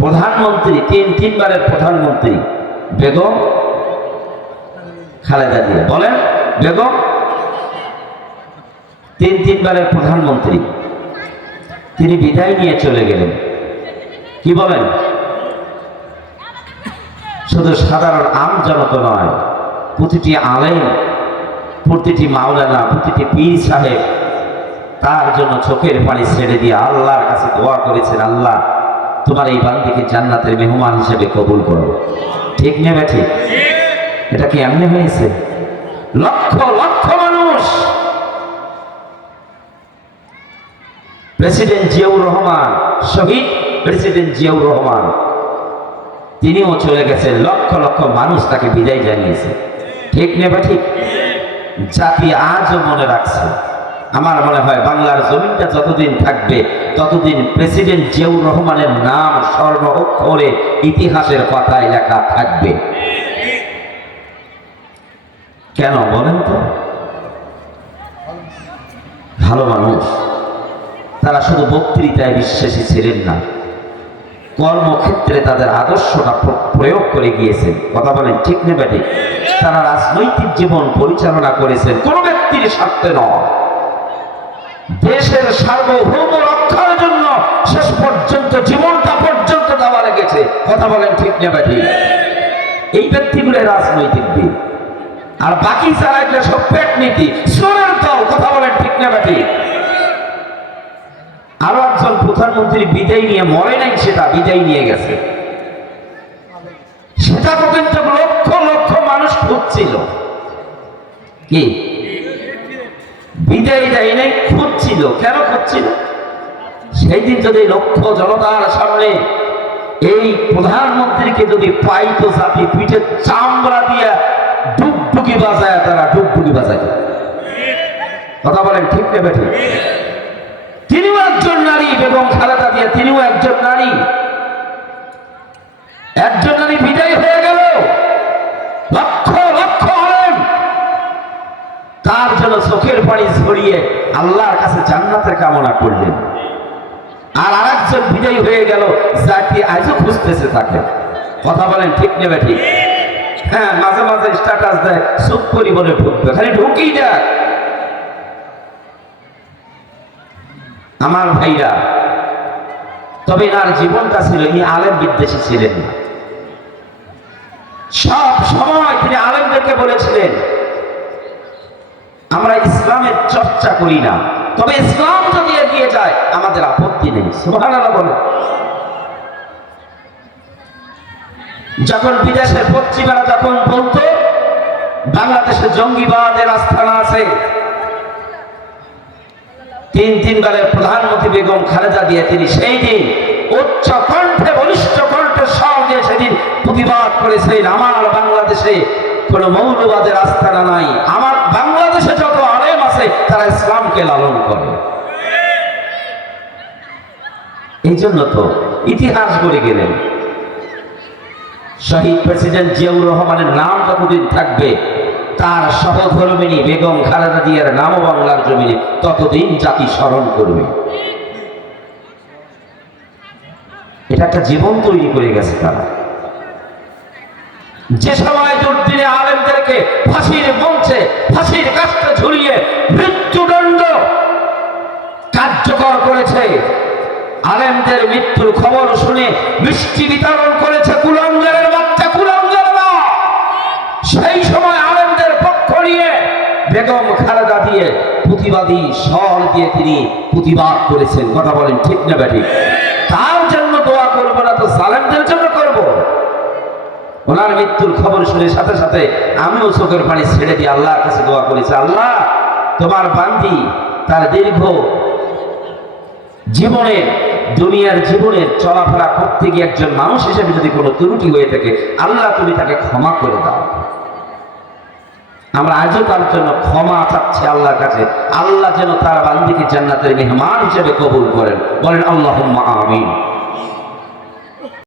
প্রধানমন্ত্রী, তিনবারের প্রধানমন্ত্রী বেগম খালেদা জিয়া। বলেন, বেগম তিনবারের প্রধানমন্ত্রী, তিনি বিদায় নিয়ে চলে গেলেন। কি বলেন? শুধু সাধারণ আম জনতা নয়, প্রতিটি আলেম, প্রতিটি মাওলানা, প্রতিটি পীর সাহেব তার জন্য চোখের পানি ছেড়ে দিয়ে আল্লাহর কাছে দোয়া করেছেন, আল্লাহ তোমার এই বান্দিকে জান্নাতের মেহমান হিসেবে কবুল করো। ঠিক নেবে? ঠিক। এটা কি এমনি হয়েছে? লক্ষ লক্ষ মানুষ, প্রেসিডেন্ট জিয়াউর রহমান, শহীদ প্রেসিডেন্ট জিয়াউর রহমান, তিনিও চলে গেছেন, লক্ষ লক্ষ মানুষ তাকে বিদায় জানিয়েছে। ঠিক নেবে? ঠিক। জাতি আজও মনে রাখছে। আমার মনে হয় বাংলার জমিনটা যতদিন থাকবে ততদিন প্রেসিডেন্ট জিয়াউর রহমানের নাম স্বর্ণ অক্ষরে ইতিহাসের পাতায় লেখা থাকবে। কেন বলেন তো? ভালো মানুষ, তারা শুধু বক্তৃতায় বিশ্বাসী ছিলেন না, কর্মক্ষেত্রে তাদের আদর্শটা প্রয়োগ করে গিয়েছেন। কথা বলেন, ঠিক নেবে? ঠিক। তারা রাজনৈতিক জীবন পরিচালনা করেছেন কোন ব্যক্তির স্বার্থে নয়, দেশের সার্বভৌম রক্ষার জন্য শেষ পর্যন্ত জীবনটা পর্যন্ত দেওয়া লেগেছে। কথা বলেন, ঠিক নেবে? ঠিক। এই ব্যক্তিগুলো রাজনৈতিক দিক, আর বাকি যারা এগুলো সব পেট নীতি, সোনার দল। কথা বলেন, ঠিক নেবে? ঠিক। আরো একজন প্রধানমন্ত্রী বিদায় নিয়ে মরে নাই, সেটা বিদায় নিয়ে গেছে, সেটা কিন্তু লক্ষ লক্ষ মানুষ খুঁজছিল। কি বিদায় দেয় নাই? খুঁজছিল। কেন খুঁজছিল? সেই দিন যদি লক্ষ জনতার সামনে এই প্রধানমন্ত্রীকে যদি পাইতো, জাতি পিঠে চামড়া দিয়া ডুগডুগি বাজায়, তারা ডুগডুগি বাজায়। কথা বলেন, ঠিক নেবে? ঠিক। তিনিও একজন নারী, বেগম খালেদা জিয়া, তিনিও একজন নারী। একজন নারী বিদায় হয়ে গেল, লক্ষ লক্ষ আলেম তার জন্য চোখের পানি ঝরিয়ে আল্লাহর কাছে জান্নাতের কামনা করলেন। আর আরেকজন বিদায় হয়ে গেল, জাতি আজও খুঁজতেছে তাকে। কথা বলেন, ঠিক নেবে? ঠিক। হ্যাঁ, মাঝে মাঝে স্ট্যাটাস দেয়, চুপ করি বলে ঢুকবে, খালি ঢুকিয়ে দেয়। আমার ভাইরা, তবে এনার জীবনটা ছিল, ইনি আলেম বিদ্বেষী ছিলেন না। সব সময় তিনি আলেমদেরকে বলেছিলেন, আমরা ইসলামের চর্চা করি না, তবে ইসলাম যদি এগিয়ে যায় আমাদের আপত্তি নেই। সুবহানাল্লাহ বলে। যখন বিদেশের পশ্চিমারা যখন বলতো বাংলাদেশে জঙ্গিবাদের আস্থানা আছে, তিনবারের প্রধানমন্ত্রী বেগম খালেদা জিয়া তিনি সেই দিন উচ্চ কণ্ঠে, বলিষ্ঠ কণ্ঠে সঙ্গে সেদিন প্রতিবাদ করেছিলেন, আমার বাংলাদেশে কোন মৌলবাদের আস্থানা নাই, আমার বাংলাদেশে যত আলেম আছে তারা ইসলামকে লালন করে। এই জন্য তো ইতিহাস গড়ে গেলেন। শহীদ প্রেসিডেন্ট জিয়াউর রহমানের নাম যতদিন থাকবে, তার সহধর্মিণী বেগম খালেদা জিয়ার নামও বাংলার জমিনে ততদিন জাতি স্মরণ করবে। এটা একটা জীবন তৈরি করে গেছে তারা। যে সময় দুর্দিনে আলেমদেরকে ফাঁসির মঞ্চে, ফাঁসির কাস্তে ঝুলিয়ে মৃত্যুদণ্ড কার্যকর করেছে, আলেমদের মৃত্যুর খবর শুনে মিষ্টি বিতরণ করেছে কুলাঙ্গারের বাচ্চা, কুলাঙ্গাররা। সেই সময় আলেমদের পক্ষ নিয়ে বেগম খালেদা দিয়ে প্রতিবাদী স্বর দিয়ে তিনি প্রতিবাদ করেছেন। কথা বলেন, ঠিক না? ঠিক। তার জন্য দোয়া করবো না তো জালেমদের জন্য করব? ওনার মৃত্যুর খবর শুনে সাথে সাথে আমিও চোখের পানি ছেড়ে দিয়ে আল্লাহর কাছে দোয়া করেছি, আল্লাহ তোমার বান্দি তার দীর্ঘ জীবনের, দুনিয়ার জীবনের চলাফেরা করতে গিয়ে একজন মানুষ হিসেবে যদি কোনো ত্রুটি হয়ে থাকে, আল্লাহ তুমি তাকে ক্ষমা করে দাও। আমরা আজও তার জন্য ক্ষমা চাচ্ছি আল্লাহর কাছে, আল্লাহ যেন তার বান্দিকে জান্নাতের মেহমান হিসেবে কবুল করেন। বলেন আল্লাহুম্মা আমিন।